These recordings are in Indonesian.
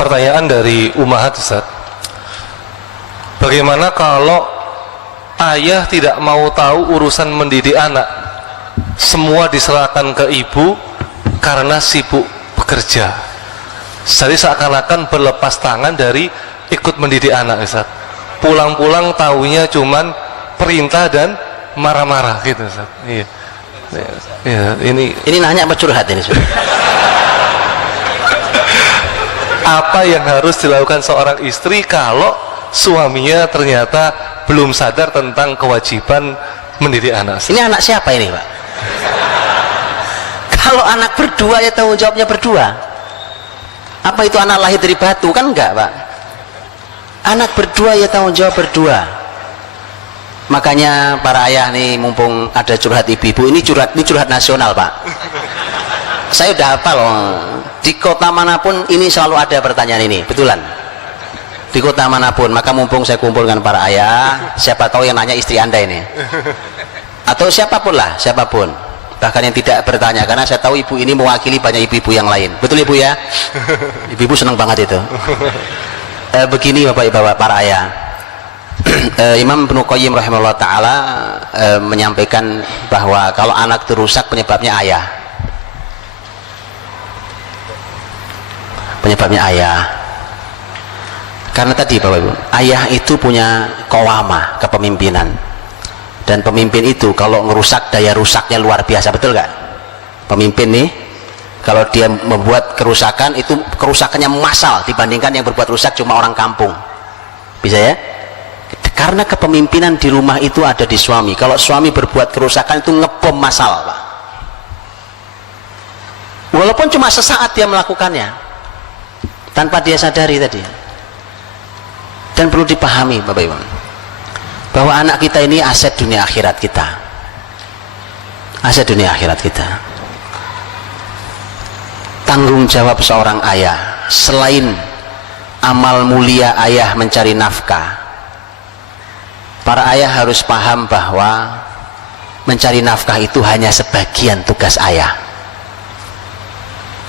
pertanyaan dari Umahat, Ustaz. Bagaimana kalau ayah tidak mau tahu urusan mendidik anak, semua diserahkan ke ibu karena sibuk bekerja, jadi seakan-akan berlepas tangan dari ikut mendidik anak, Ustaz. Pulang-pulang taunya cuman perintah dan marah-marah gitu, Ustaz. Iya. Ya, ini nanya apa curhat ini? Apa yang harus dilakukan seorang istri kalau suaminya ternyata belum sadar tentang kewajiban mendidik anak? Ini anak siapa ini, Pak? Kalau anak berdua ya tanggung jawabnya berdua. Apa itu anak lahir dari batu? Kan enggak, Pak. Anak berdua ya tanggung jawab berdua. Makanya para ayah nih, mumpung ada curhat ibu-ibu, ini curhat nasional, Pak. Saya udah hafal loh. Di kota manapun ini selalu ada pertanyaan ini, betulan. Di kota manapun, maka mumpung saya kumpulkan para ayah, siapa tahu yang nanya istri Anda ini. Atau siapapun lah, siapapun. Bahkan yang tidak bertanya, karena saya tahu ibu ini mewakili banyak ibu-ibu yang lain. Betul Ibu ya? Ibu-ibu senang banget itu. Begini Bapak-Ibu, para ayah. Imam Ibnu Qayyim rahimahullah ta'ala menyampaikan bahwa kalau anak itu rusak penyebabnya ayah. Penyebabnya ayah. Karena tadi Bapak Ibu, ayah itu punya qawamah, kepemimpinan. Dan pemimpin itu kalau ngerusak, daya rusaknya luar biasa, betul gak? Pemimpin nih, kalau dia membuat kerusakan, itu kerusakannya massal dibandingkan yang berbuat rusak cuma orang kampung. Bisa ya? Karena kepemimpinan di rumah itu ada di suami. Kalau suami berbuat kerusakan itu ngebom massal, Pak. Walaupun cuma sesaat dia melakukannya tanpa dia sadari tadi. Dan perlu dipahami Bapak Ibu, bahwa anak kita ini aset dunia akhirat kita. Aset dunia akhirat kita. Tanggung jawab seorang ayah, selain amal mulia ayah mencari nafkah, para ayah harus paham bahwa mencari nafkah itu hanya sebagian tugas ayah.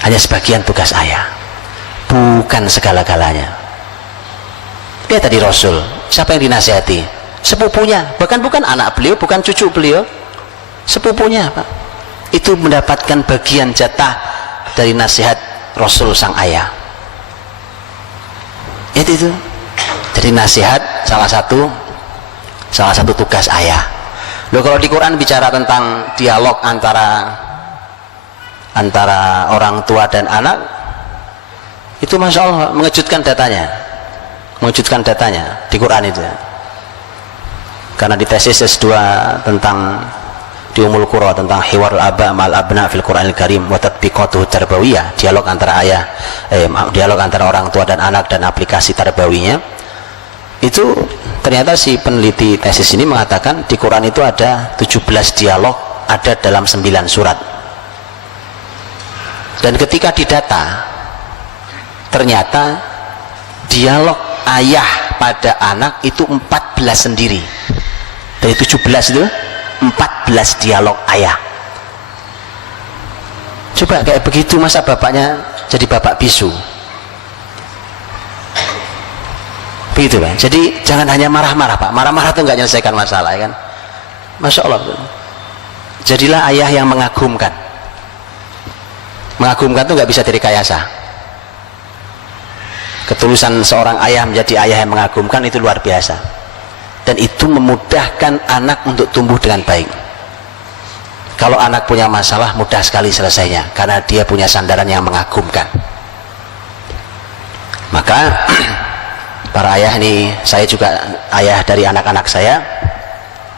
Hanya sebagian tugas ayah, bukan segala-galanya. Lihat tadi Rasul, siapa yang dinasihati? Sepupunya, bahkan bukan anak beliau, bukan cucu beliau, sepupunya, Pak. Itu mendapatkan bagian jatah dari nasihat Rasul sang ayah. Itu. Jadi nasihat salah satu tugas ayah. Loh, kalau di Quran bicara tentang dialog antara orang tua dan anak, itu Masya Allah mengejutkan datanya di Quran itu. Karena di tesis S2 tentang di Ummul Qura tentang hiwarul aba ma'al abna fil Qur'anil Karim wa tatbiqatuhu tarbawiyah, dialog antara orang tua dan anak dan aplikasi tarbawinya. Itu ternyata si peneliti tesis ini mengatakan di Quran itu ada 17 dialog, ada dalam 9 surat. Dan ketika didata, ternyata dialog ayah pada anak itu 14 sendiri. Dari 17 itu 14 dialog ayah. Coba kayak begitu, masa bapaknya jadi bapak bisu? Begitu kan? Jadi jangan hanya marah-marah, Pak. Marah-marah itu nggak menyelesaikan masalah, ya kan? Masya Allah. Jadilah ayah yang mengagumkan. Mengagumkan itu nggak bisa direkayasa. Ketulusan seorang ayah menjadi ayah yang mengagumkan itu luar biasa. Dan itu memudahkan anak untuk tumbuh dengan baik. Kalau anak punya masalah, mudah sekali selesainya, karena dia punya sandaran yang mengagumkan. Maka para ayah nih, saya juga ayah dari anak-anak saya,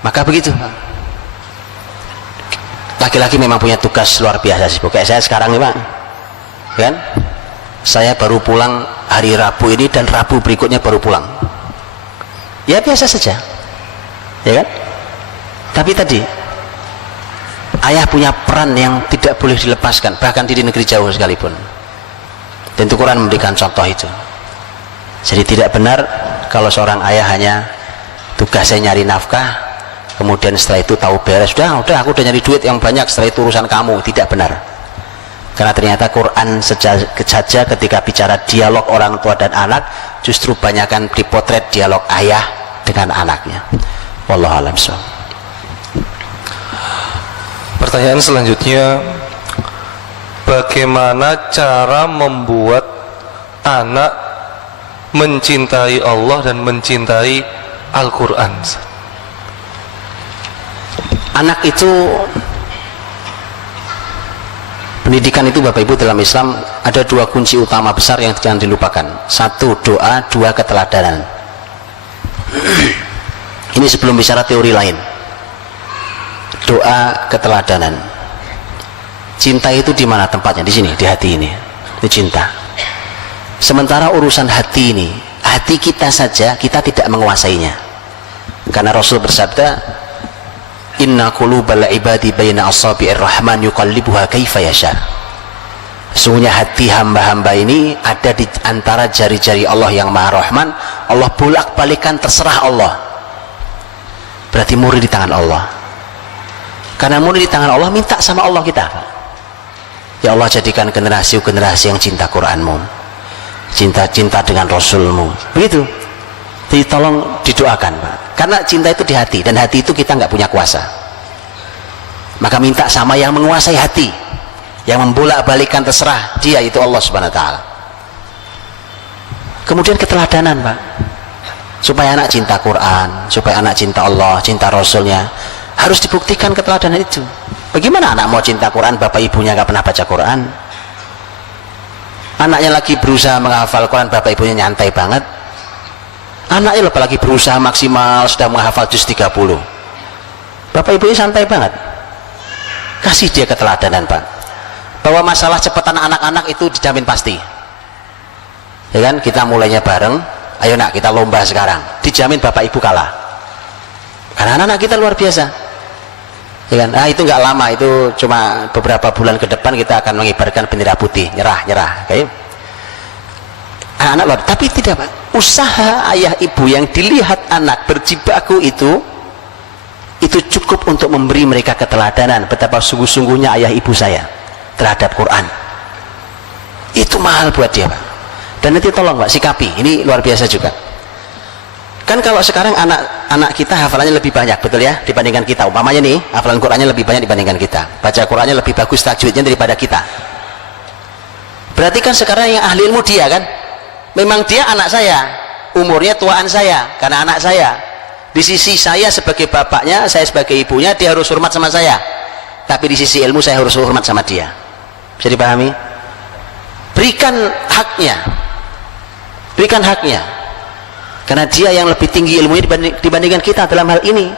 maka begitu. Laki-laki memang punya tugas luar biasa sih. Kayak saya sekarang nih, Pak, kan? Saya baru pulang hari Rabu ini, dan Rabu berikutnya baru pulang. Ya biasa saja, ya kan? Tapi tadi ayah punya peran yang tidak boleh dilepaskan, bahkan di negeri jauh sekalipun. Dan itu Quran memberikan contoh itu. Jadi tidak benar kalau seorang ayah hanya tugasnya nyari nafkah, kemudian setelah itu tahu beres, udah aku udah nyari duit yang banyak, setelah itu urusan kamu. Tidak benar. Karena ternyata Quran saja ketika bicara dialog orang tua dan anak justru banyakkan dipotret dialog ayah dengan anaknya. Wallahu a'lam bishawab. Pertanyaan selanjutnya, bagaimana cara membuat anak mencintai Allah dan mencintai Al-Quran? Anak itu, pendidikan itu Bapak Ibu dalam Islam ada dua kunci utama besar yang jangan dilupakan. Satu doa, dua keteladanan. Ini sebelum bicara teori lain. Doa, keteladanan. Cinta itu di mana tempatnya? Di sini, di hati ini. Itu cinta. Sementara urusan hati ini, hati kita saja kita tidak menguasainya. Karena Rasul bersabda, inna qulubal ibadi baina asabi'ir rahman yuqallibuha kaifa yasha. Sesungguhnya hati hamba-hamba ini ada di antara jari-jari Allah yang Maha Rahman. Allah bolak-balikan, terserah Allah. Berarti murni di tangan Allah. Karena murni di tangan Allah, minta sama Allah kita. Ya Allah, jadikan generasi yang cinta Quranmu, cinta dengan Rasulmu. Begitu. Jadi tolong didoakan, Pak. Karena cinta itu di hati, dan hati itu kita nggak punya kuasa. Maka minta sama yang menguasai hati, yang membolak-balikan, terserah dia, itu Allah Subhanahu wa Ta'ala. Kemudian keteladanan, Pak, supaya anak cinta Quran, supaya anak cinta Allah, cinta Rasulnya, harus dibuktikan keteladanan itu. Bagaimana anak mau cinta Quran, bapak ibunya nggak pernah baca Quran? Anaknya lagi berusaha menghafal Quran, bapak ibunya nyantai banget. Anaknya apalagi berusaha maksimal, sudah menghafal juz 30, bapak ibunya santai banget. Kasih dia keteladanan, Pak, bahwa masalah cepatan anak-anak itu dijamin pasti. Ya kan, kita mulainya bareng, ayo nak kita lomba sekarang, dijamin bapak ibu kalah. Karena anak-anak kita luar biasa. Ya kan? Nah, itu nggak lama, itu cuma beberapa bulan ke depan kita akan mengibarkan bendera putih, nyerah, kayak anak luar. Tapi tidak, Pak, usaha ayah ibu yang dilihat anak berjibaku itu cukup untuk memberi mereka keteladanan betapa sungguh-sungguhnya ayah ibu saya terhadap Quran. Itu mahal buat dia, Pak. Dan nanti tolong, Pak, sikapi, ini luar biasa juga. Kan kalau sekarang anak kita hafalannya lebih banyak, betul ya, dibandingkan kita. Umpamanya nih, hafalan Qurannya lebih banyak dibandingkan kita, baca Qurannya lebih bagus tajwidnya daripada kita. Berarti kan sekarang yang ahli ilmu dia kan. Memang dia anak saya, umurnya tuaan saya, karena anak saya. Di sisi saya sebagai bapaknya, saya sebagai ibunya, dia harus hormat sama saya. Tapi di sisi ilmu saya harus hormat sama dia. Bisa dipahami? Berikan haknya. Berikan haknya. Karena dia yang lebih tinggi ilmunya dibandingkan kita dalam hal ini.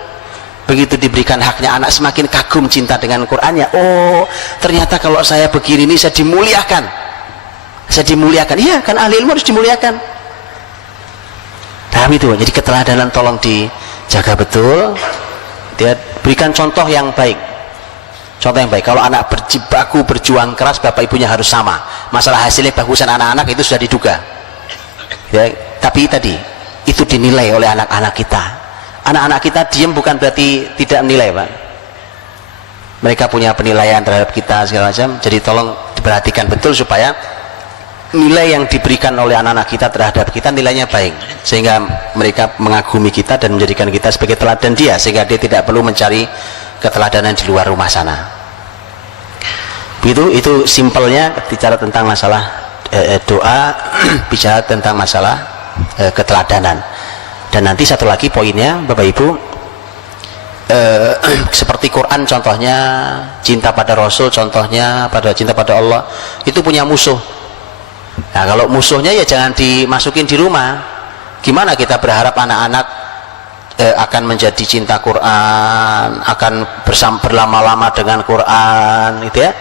Begitu diberikan haknya, anak semakin kagum cinta dengan Qur'annya. Oh, ternyata kalau saya begini ini saya dimuliakan. Saya dimuliakan. Iya, kan ahli ilmu harus dimuliakan. Paham itu? Jadi keteladanan tolong dijaga betul. Dia berikan contoh yang baik. Contoh yang baik. Kalau anak berjibaku, berjuang keras, bapak ibunya harus sama. Masalah hasilnya bagusan anak-anak itu sudah diduga. Ya, tapi tadi itu dinilai oleh anak-anak kita. Anak-anak kita diam bukan berarti tidak menilai, Pak. Mereka punya penilaian terhadap kita segala macam. Jadi tolong diperhatikan betul supaya nilai yang diberikan oleh anak-anak kita terhadap kita nilainya baik, sehingga mereka mengagumi kita dan menjadikan kita sebagai teladan dia, sehingga dia tidak perlu mencari keteladanan di luar rumah sana. Begitu, itu simpelnya bicara tentang masalah doa, bicara tentang masalah keteladanan. Dan nanti satu lagi poinnya, Bapak Ibu, seperti Quran contohnya, cinta pada Rasul contohnya, pada cinta pada Allah, itu punya musuh. Nah, kalau musuhnya ya jangan dimasukin di rumah. Gimana kita berharap anak-anak akan menjadi cinta Quran, akan berlama-lama dengan Quran, gitu ya.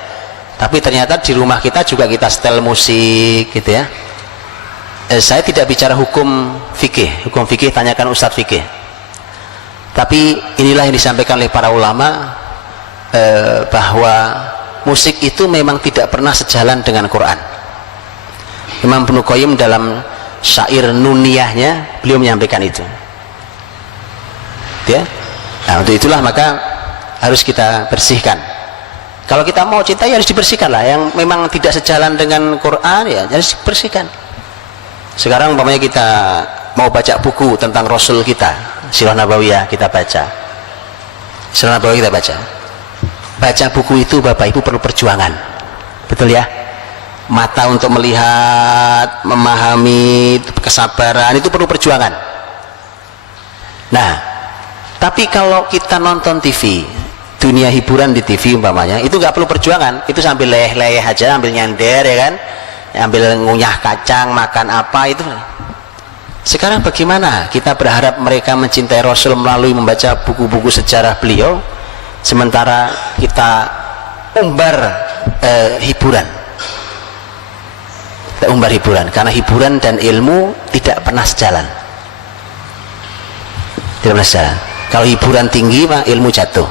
Tapi ternyata di rumah kita juga kita setel musik, gitu ya. Saya tidak bicara hukum fikih tanyakan Ustadz fikih. Tapi inilah yang disampaikan oleh para ulama, bahwa musik itu memang tidak pernah sejalan dengan Quran. Imam Ibnu Qayyim dalam syair nuniyahnya beliau menyampaikan itu. Ya. Nah, untuk itulah maka harus kita bersihkan. Kalau kita mau cinta ya harus dibersihkan lah. Yang memang tidak sejalan dengan Quran ya harus dibersihkan. Sekarang umpamanya kita mau baca buku tentang Rasul kita, Sirah Nabawiyah kita baca. Sirah Nabawiyah kita baca. Baca buku itu Bapak Ibu perlu perjuangan. Betul ya? Mata untuk melihat, memahami, kesabaran itu perlu perjuangan. Nah, tapi kalau kita nonton TV, dunia hiburan di TV umpamanya, itu nggak perlu perjuangan, itu sambil leleh-leleh aja, ambil nyender ya kan, ambil ngunyah kacang, makan apa itu. Sekarang bagaimana kita berharap mereka mencintai Rasul melalui membaca buku-buku sejarah beliau, sementara kita umbar hiburan. Kita umbar hiburan, karena hiburan dan ilmu tidak pernah sejalan. Tidak pernah sejalan. Kalau hiburan tinggi mah ilmu jatuh.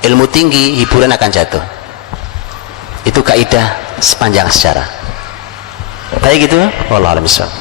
Ilmu tinggi, hiburan akan jatuh. Itu kaidah sepanjang sejarah. Baik itu, wallahu a'lam bishawab.